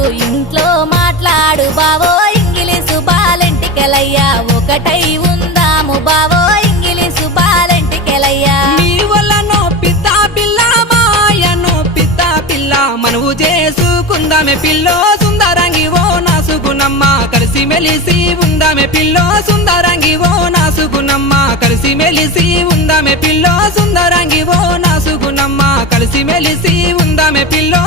మాటలు ఇంట్లో మాట్లాడు బావో ఇంగిలీసు బాలెంటికెలయ్యా ఒకటై ఉందాము బావో ఇంగిలీసు బాలెంటికెలయ్యా నీ వల్ల నొప్పితా పిల్ల మాయ నొప్పితా పిల్ల మనవు చేసుకుందామే పిల్లో సుందరంగి ఓ నాసుగునమ్మ కలిసి మెలిసి ఉందామే పిల్లో సుందరంగి ఓ నాసుగునమ్మ కలిసి మెలిసి ఉందామే పిల్లో సుందరంగి ఓ నాసుగునమ్మ కలిసి మెలిసి ఉందామే పిల్లో